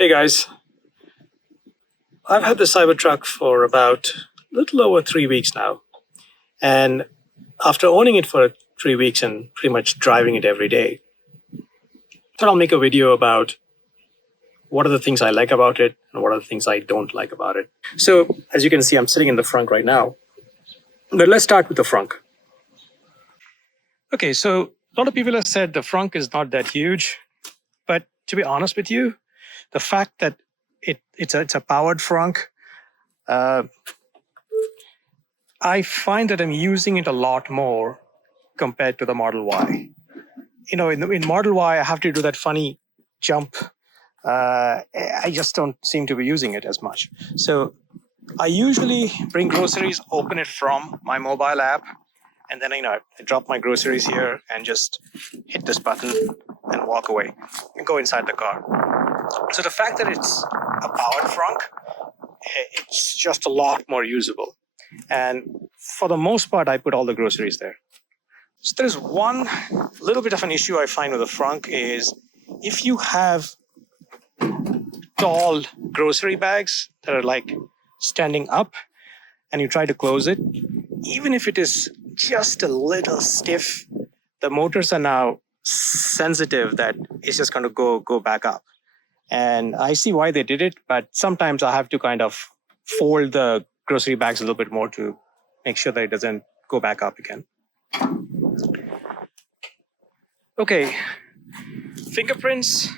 Hey guys, I've had the Cybertruck for about a little over 3 weeks now. And after owning it for 3 weeks and pretty much driving it every day, I thought I'll make a video about what are the things I like about it and what are the things I don't like about it. So, as you can see, I'm sitting in the Frunk right now. But let's start with the Frunk. Okay, so a lot of people have said the Frunk is not that huge. But to be honest with you, the fact that it's a powered Frunk, I find that I'm using it a lot more compared to the Model Y. In Model Y, I have to do that funny jump. I just don't seem to be using it as much. So I usually bring groceries, open it from my mobile app, and then I drop my groceries here and just hit this button and walk away and go inside the car. So the fact that it's a powered Frunk, it's just a lot more usable. And for the most part, I put all the groceries there. So there's one little bit of an issue I find with the Frunk is if you have tall grocery bags that are like standing up and you try to close it, even if it is just a little stiff, the motors are now sensitive that it's just going to go back up. And I see why they did it, but sometimes I have to kind of fold the grocery bags a little bit more to make sure that it doesn't go back up again. Okay, fingerprints.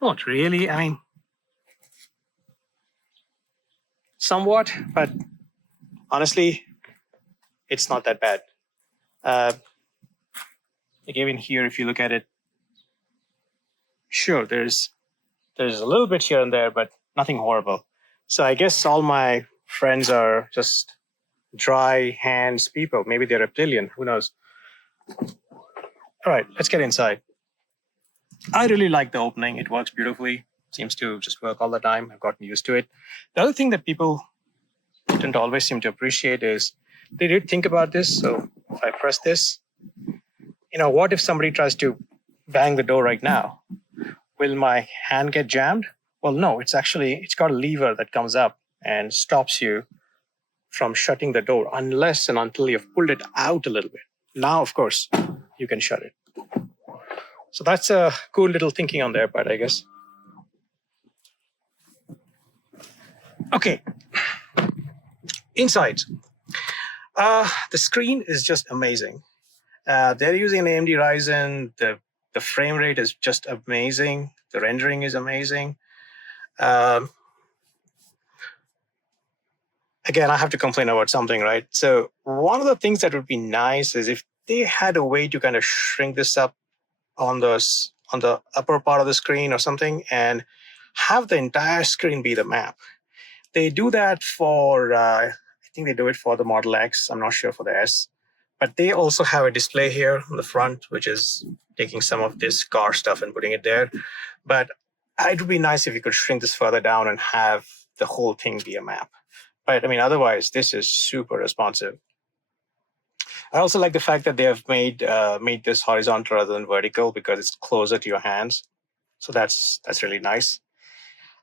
Not really, I mean, somewhat, but honestly, it's not that bad. Like even here, if you look at it, sure, there's a little bit here and there, but nothing horrible. So I guess all my friends are just dry hands people. Maybe they're reptilian, who knows? All right, let's get inside. I really like the opening. It works beautifully. Seems to just work all the time. I've gotten used to it. The other thing that people don't always seem to appreciate is they did think about this. So if I press this, what if somebody tries to bang the door right now? Will my hand get jammed? Well, no, it's got a lever that comes up and stops you from shutting the door unless and until you've pulled it out a little bit. Now, of course, you can shut it. So that's a cool little thinking on their part, I guess. Okay, inside. The screen is just amazing. They're using an AMD Ryzen. The frame rate is just amazing. The rendering is amazing. Again, I have to complain about something, right? So one of the things that would be nice is if they had a way to kind of shrink this up on the upper part of the screen or something and have the entire screen be the map. They do that for, I think they do it for the Model X. I'm not sure for the S. But they also have a display here on the front, which is taking some of this car stuff and putting it there. But it would be nice if you could shrink this further down and have the whole thing be a map. But I mean, otherwise, this is super responsive. I also like the fact that they have made this horizontal rather than vertical because it's closer to your hands. So that's really nice.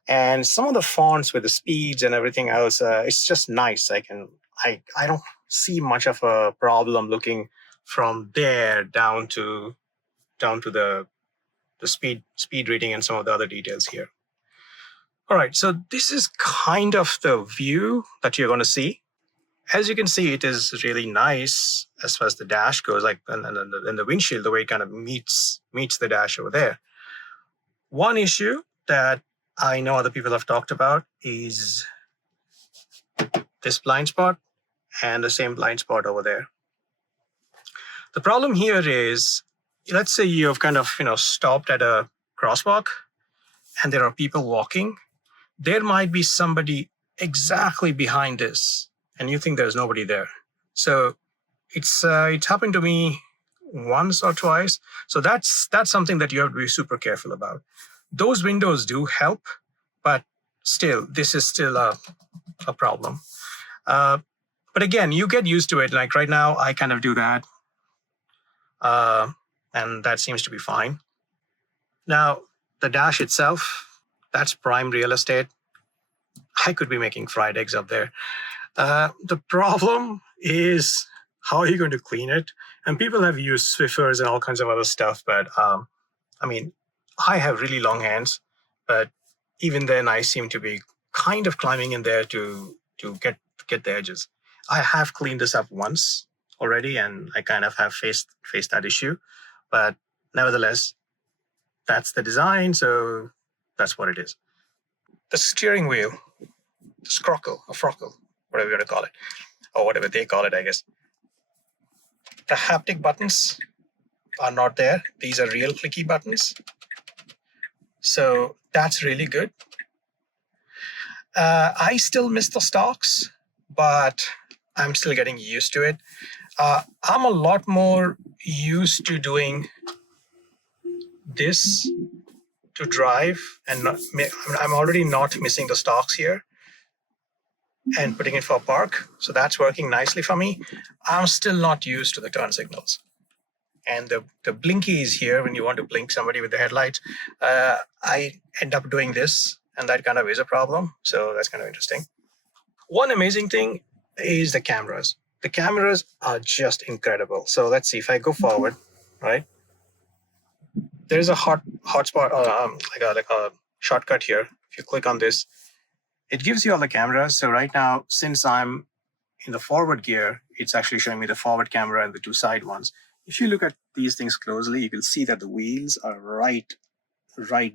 And some of the fonts with the speeds and everything else, it's just nice. I don't see much of a problem looking from there down to the speed reading and some of the other details here. All right, so this is kind of the view that you're going to see. As you can see, it is really nice as far as the dash goes, like and the windshield, the way it kind of meets the dash over there. One issue that I know other people have talked about is this blind spot and the same blind spot over there. The problem here is, let's say you've kind of stopped at a crosswalk and there are people walking. There might be somebody exactly behind this and you think there's nobody there. So it's happened to me once or twice. So that's something that you have to be super careful about. Those windows do help, but still, this is still a problem. But again, you get used to it. Like right now, I kind of do that. And that seems to be fine. Now, the dash itself, that's prime real estate. I could be making fried eggs up there. The problem is, how are you going to clean it? And people have used Swiffers and all kinds of other stuff, but I mean, I have really long hands, but even then, I seem to be kind of climbing in there to get the edges. I have cleaned this up once already, and I kind of have faced that issue, but nevertheless, that's the design, so that's what it is. The steering wheel, the scrockle or frockle, whatever you want to call it, or whatever they call it, I guess. The haptic buttons are not there. These are real clicky buttons. So that's really good. I still miss the stocks, but I'm still getting used to it. I'm a lot more used to doing this to drive, and I'm already not missing the stocks here and putting it for park. So that's working nicely for me. I'm still not used to the turn signals. And the blinkies here, when you want to blink somebody with the headlights, I end up doing this, and that kind of is a problem. So that's kind of interesting. One amazing thing is the cameras. The cameras are just incredible. So let's see, if I go forward, right? There's a hotspot, like a shortcut here. If you click on this, it gives you all the cameras. So right now, since I'm in the forward gear, it's actually showing me the forward camera and the two side ones. If you look at these things closely, you can see that the wheels are right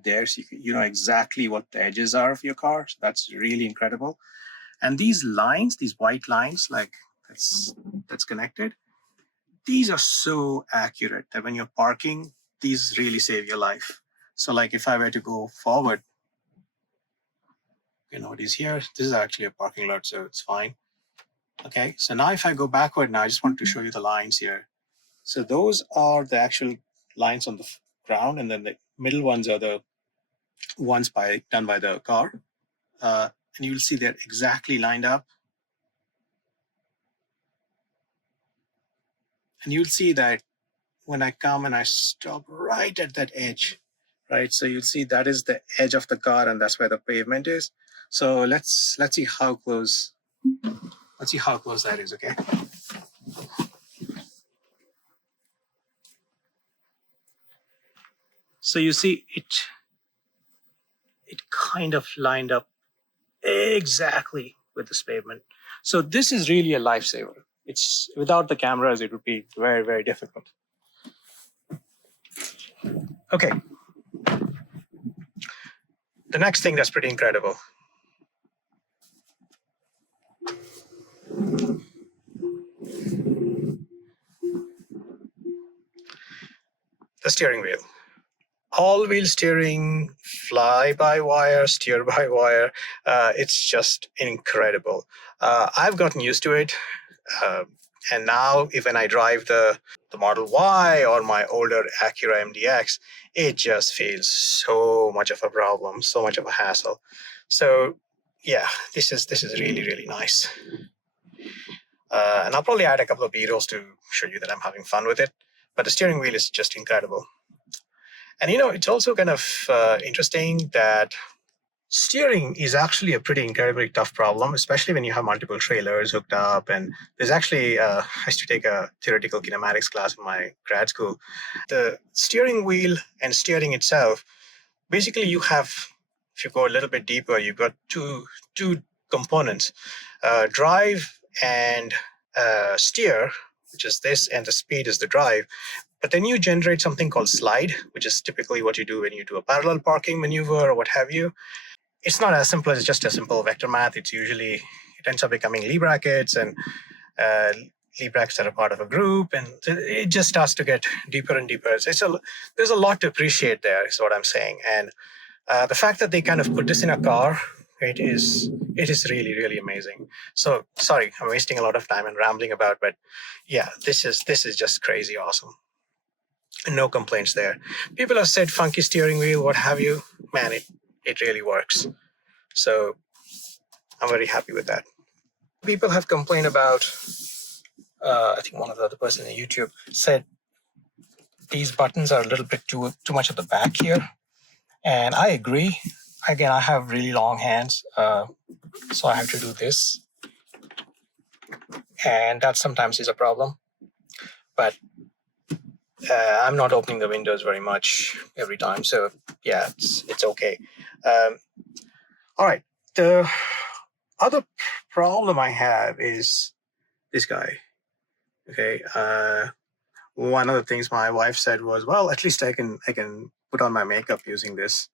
there. So you know exactly what the edges are of your car. So that's really incredible. And these lines, these white lines, like that's connected, these are so accurate that when you're parking, these really save your life. So like if I were to go forward, you know what is here? This is actually a parking lot, so it's fine. Okay, so now if I go backward now, I just want to show you the lines here. So those are the actual lines on the ground, and then the middle ones are the ones done by the car. And you'll see they're exactly lined up. And you'll see that when I come and I stop right at that edge, right? So you'll see that is the edge of the car, and that's where the pavement is. So let's see how close. Let's see how close that is. Okay. So you see it kind of lined up exactly with this pavement. So this is really a lifesaver. It's without the cameras, it would be very, very difficult. Okay. The next thing that's pretty incredible. The steering wheel. All-wheel steering, fly-by-wire, steer-by-wire. It's just incredible. I've gotten used to it. And now, when I drive the Model Y or my older Acura MDX, it just feels so much of a problem, so much of a hassle. So, yeah, this is really, really nice. And I'll probably add a couple of B-rolls to show you that I'm having fun with it. But the steering wheel is just incredible. And it's also kind of interesting that steering is actually a pretty incredibly tough problem, especially when you have multiple trailers hooked up. And there's actually, I used to take a theoretical kinematics class in my grad school. The steering wheel and steering itself, basically you have, if you go a little bit deeper, you've got two components, drive and steer, which is this, and the speed is the drive. But then you generate something called slide, which is typically what you do when you do a parallel parking maneuver or what have you. It's not as simple as just a simple vector math. It ends up becoming Lie brackets, and Lie brackets are a part of a group, and it just starts to get deeper and deeper. There's a lot to appreciate there, is what I'm saying. And the fact that they kind of put this in a car, it is really, really amazing. So sorry, I'm wasting a lot of time and rambling about, but yeah, this is just crazy awesome. No complaints there. People have said funky steering wheel, what have you. Man, it really works. So I'm very happy with that. People have complained about, I think one of the other person on YouTube said these buttons are a little bit too much at the back here. And I agree. Again, I have really long hands, so I have to do this. And that sometimes is a problem. But I'm not opening the windows very much every time. So yeah, it's okay. Um, all right. The other problem I have is this guy. Okay. One of the things my wife said was, well, at least I can put on my makeup using this.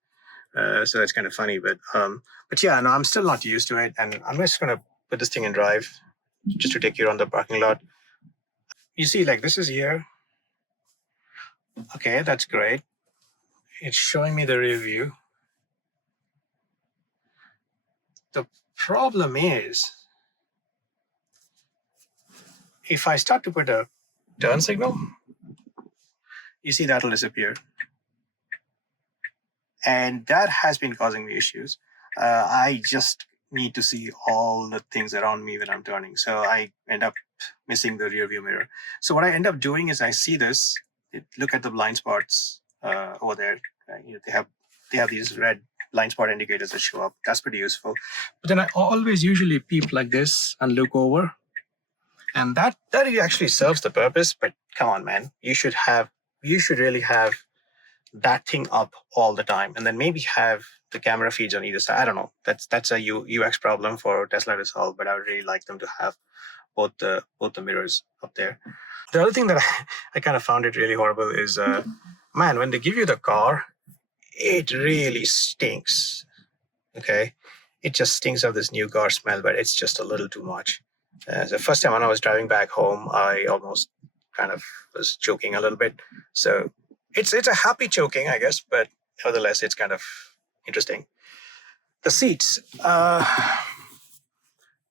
So that's kind of funny, but yeah, no, I'm still not used to it, and I'm just gonna put this thing in drive just to take you around the parking lot. You see, like this is here. Okay, that's great. It's showing me the rear view. The problem is, if I start to put a turn signal, you see that'll disappear, and that has been causing me issues. I just need to see all the things around me when I'm turning, so I end up missing the rear view mirror. So what I end up doing is I see this, look at the blind spots over there. They have these red blind spot indicators that show up. That's pretty useful. But then I always usually peep like this and look over, and that actually serves the purpose. But come on, man, you should really have that thing up all the time, and then maybe have the camera feeds on either side. I don't know. That's a UX problem for Tesla to solve, but I would really like them to have both the mirrors up there. The other thing that I kind of found it really horrible is, man, when they give you the car, it really stinks. Okay, it just stinks of this new car smell, but it's just a little too much. The first time when I was driving back home, I almost kind of was choking a little bit. So it's a happy choking, I guess, but nevertheless, it's kind of interesting. The seats,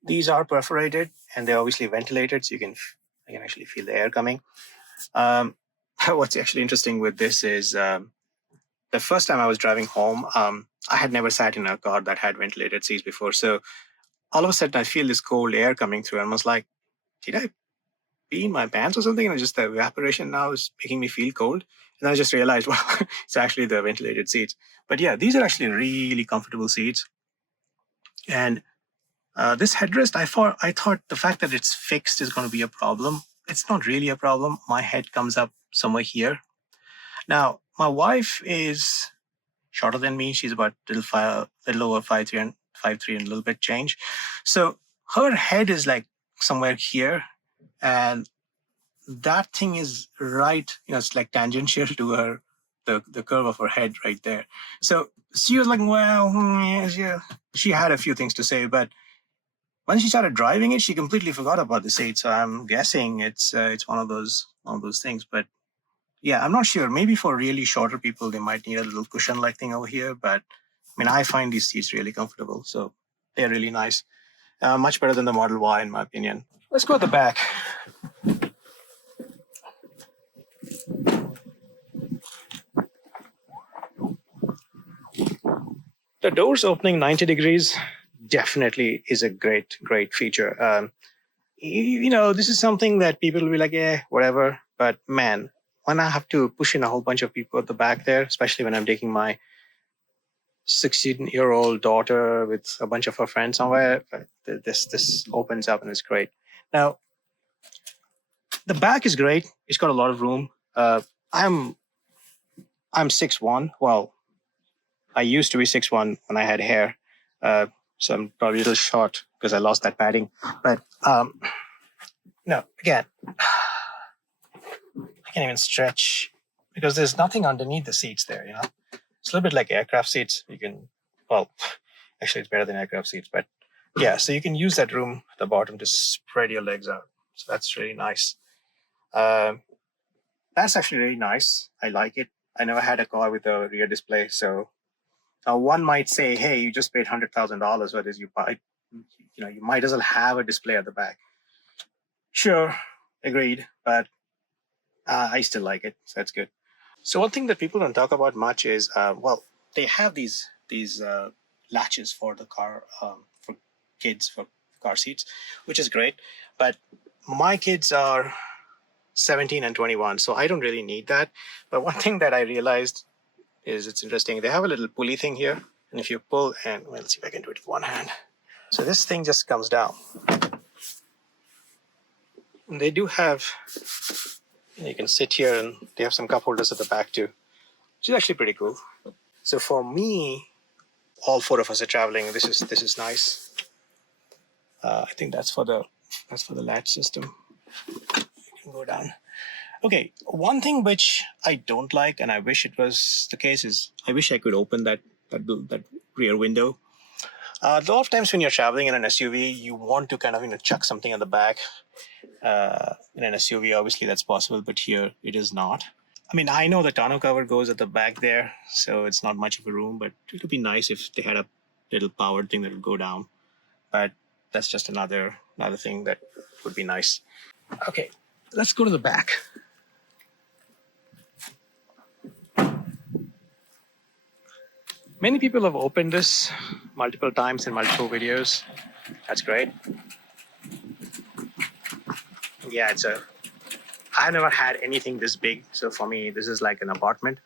these are perforated and they're obviously ventilated, so you can actually feel the air coming. What's actually interesting with this is, the first time I was driving home, I had never sat in a car that had ventilated seats before. So all of a sudden, I feel this cold air coming through, and I was like, "Did I pee in my pants or something?" And just the evaporation now is making me feel cold. And I just realized, well, it's actually the ventilated seats. But yeah, these are actually really comfortable seats. And this headrest, I thought the fact that it's fixed is going to be a problem. It's not really a problem. My head comes up somewhere here. Now, my wife is shorter than me. She's about little over 5'3" and 5'3" and a little bit change. So her head is like somewhere here, and that thing is right. It's like tangential to the curve of her head right there. So she was like, well, yeah. She had a few things to say, but when she started driving it, she completely forgot about the seat. So I'm guessing it's one of those things. But yeah, I'm not sure. Maybe for really shorter people, they might need a little cushion-like thing over here. But I mean, I find these seats really comfortable, so they're really nice. Much better than the Model Y, in my opinion. Let's go at the back. The doors opening 90 degrees definitely is a great feature. This is something that people will be like, yeah, whatever. But man, when I have to push in a whole bunch of people at the back there, especially when I'm taking my 16-year-old daughter with a bunch of her friends somewhere, this opens up and it's great. Now, the back is great. It's got a lot of room. I'm 6'1". Well, I used to be 6'1" when I had hair. So I'm probably a little short because I lost that padding. But no, again, I can't even stretch because there's nothing underneath the seats there, It's a little bit like aircraft seats. Actually, it's better than aircraft seats, but yeah, so you can use that room at the bottom to spread your legs out. So that's really nice. That's actually really nice. I like it. I never had a car with a rear display, so one might say, "Hey, you just paid $100,000. What is you buy? You might as well have a display at the back." Sure, agreed, but I still like it. So that's good. So one thing that people don't talk about much is, they have these latches for the car, for kids, for car seats, which is great. But my kids are 17 and 21, so I don't really need that. But one thing that I realized is it's interesting. They have a little pulley thing here, and if you pull, and well, let's see if I can do it with one hand. So this thing just comes down. And they do have, you can sit here, and they have some cup holders at the back too, which is actually pretty cool. So for me, all four of us are traveling. This is nice. I think that's for the latch system. You can go down. Okay, one thing which I don't like, and I wish it was the case, is I wish I could open that rear window. A lot of times when you're traveling in an SUV, you want to kind of chuck something on the back. In an SUV, obviously that's possible, but here it is not. I mean, I know the tonneau cover goes at the back there, so it's not much of a room, but it would be nice if they had a little powered thing that would go down. But that's just another thing that would be nice. Okay, let's go to the back. Many people have opened this multiple times in multiple videos. That's great. Yeah, I've never had anything this big. So for me, this is like an apartment.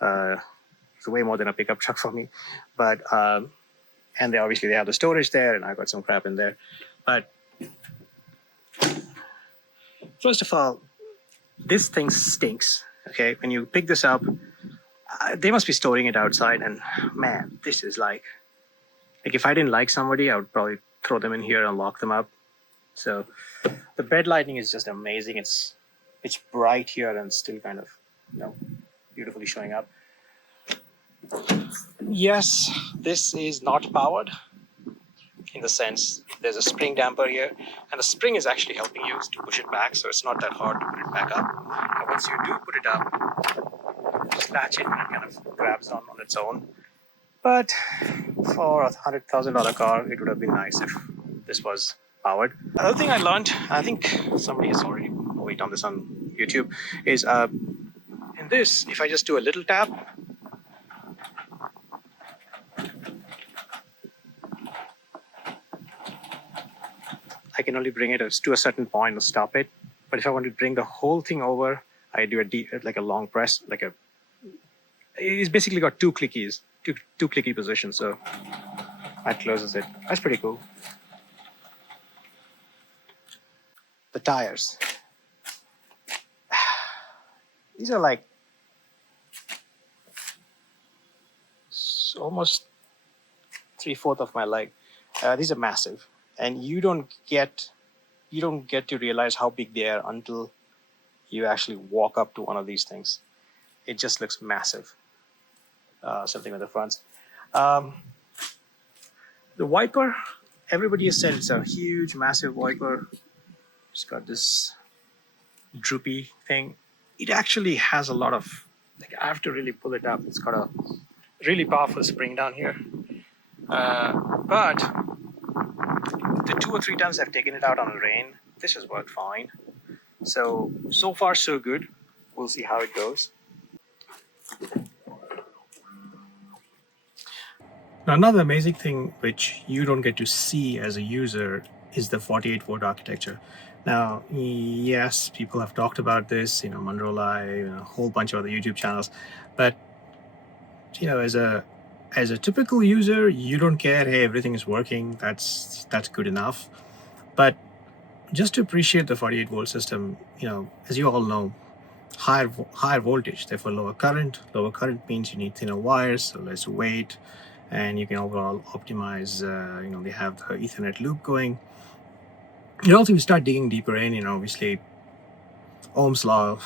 It's way more than a pickup truck for me. But, and they have the storage there, and I got some crap in there. But first of all, this thing stinks. Okay, when you pick this up, they must be storing it outside, and man, this is like if I didn't like somebody, I would probably throw them in here and lock them up. So the bed lighting is just amazing. It's bright here and still kind of beautifully showing up. Yes, this is not powered in the sense there's a spring damper here, and the spring is actually helping you to push it back, so it's not that hard to put it back up. And once you do put it up, just latch it and it kind of grabs on its own. But for a $100,000 car, it would have been nice if this was powered. Another thing I learned, I think somebody has already worked on this on YouTube, is in this, if I just do a little tap, I can only bring it to a certain point and stop it. But if I want to bring the whole thing over, I do like a long press, it's basically got two clicky positions. So that closes it. That's pretty cool. The tires. These are like almost 3/4 of my leg. These are massive, and you don't get to realize how big they are until you actually walk up to one of these things. It just looks massive. Something with the fronts. The wiper, everybody has said it's a huge, massive wiper. It's got this droopy thing. It actually has a lot of, I have to really pull it up. It's got a really powerful spring down here. But the 2 or 3 times I've taken it out on the rain, this has worked fine. So far so good. We'll see how it goes. Now, another amazing thing which you don't get to see as a user is the 48-volt architecture. Now, yes, people have talked about this, Monroe Live, a whole bunch of other YouTube channels, but as a typical user, you don't care. Hey, everything is working. That's good enough. But just to appreciate the 48-volt system, as you all know, higher voltage, therefore lower current. Lower current means you need thinner wires, so less weight, and you can overall optimize. They have the Ethernet loop going. Also, we start digging deeper in. Obviously, Ohm's law.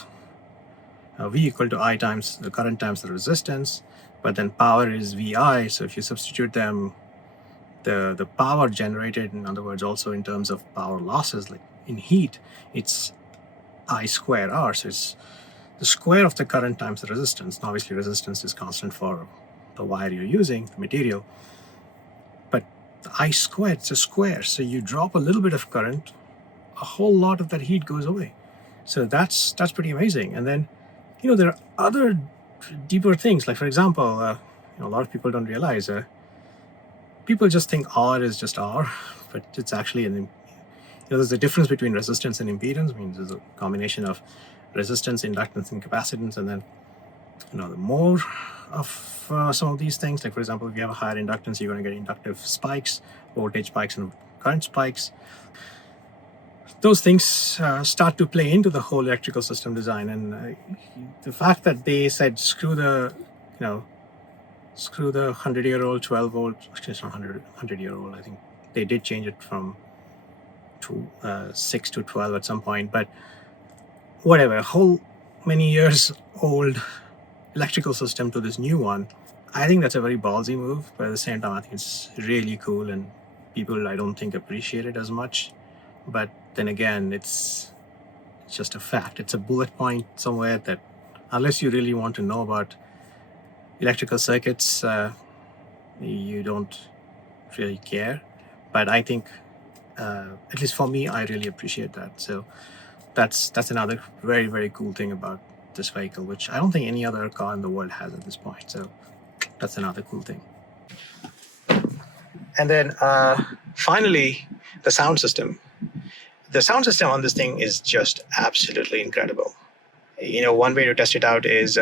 V equal to I times the current times the resistance, but then power is VI. So if you substitute them, the power generated, in other words, also in terms of power losses, like in heat, it's I square R. So it's the square of the current times the resistance. Now, obviously, resistance is constant for the wire you're using, the material. But the I squared, it's a square. So you drop a little bit of current, a whole lot of that heat goes away. So that's pretty amazing. And then, there are other deeper things. Like, for example, a lot of people don't realize, people just think R is just R, but it's actually there's a difference between resistance and impedance. I mean, there's a combination of resistance, inductance, and capacitance, and then the more of some of these things, like for example, if you have a higher inductance, you're going to get inductive spikes, voltage spikes, and current spikes. Those things start to play into the whole electrical system design, and the fact that they said screw the 100-year-old 12-volt, actually it's not 100-year-old, I think they did change it from 6 to 12 at some point, but whatever, a whole many years old electrical system to this new one, I think that's a very ballsy move, but at the same time I think it's really cool, and people I don't think appreciate it as much. But then again, it's just a fact. It's a bullet point somewhere that unless you really want to know about electrical circuits, you don't really care. But I think, at least for me, I really appreciate that. So that's another very, very cool thing about this vehicle, which I don't think any other car in the world has at this point. So that's another cool thing. And then finally, the sound system. The sound system on this thing is just absolutely incredible. One way to test it out is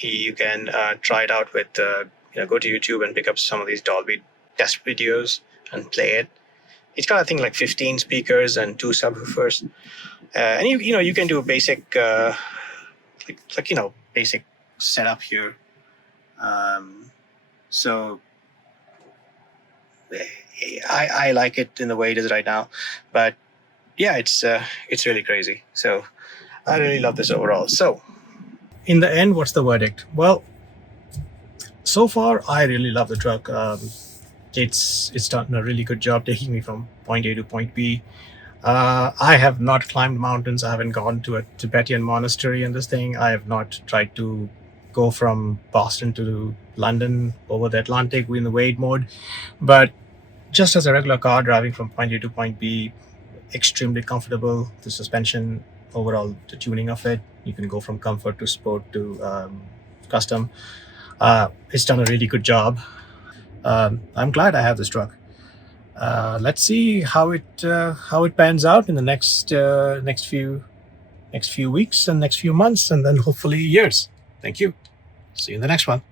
you can try it out with, go to YouTube and pick up some of these Dolby test videos and play it. It's got, I think, like 15 speakers and 2 subwoofers. And you can do a basic, basic setup here. So I like it in the way it is right now, but yeah, it's really crazy. So I really love this overall. So in the end, what's the verdict? Well, so far I really love the truck. It's done a really good job taking me from point A to point B. I have not climbed mountains. I haven't gone to a Tibetan monastery in this thing. I have not tried to go from Boston to London over the Atlantic in the wade mode. But just as a regular car driving from point A to point B, extremely comfortable. The suspension, overall, the tuning of it, you can go from comfort to sport to custom. It's done a really good job. I'm glad I have this truck. Let's see how it pans out in the next few weeks and next few months, and then hopefully years. Thank you. See you in the next one.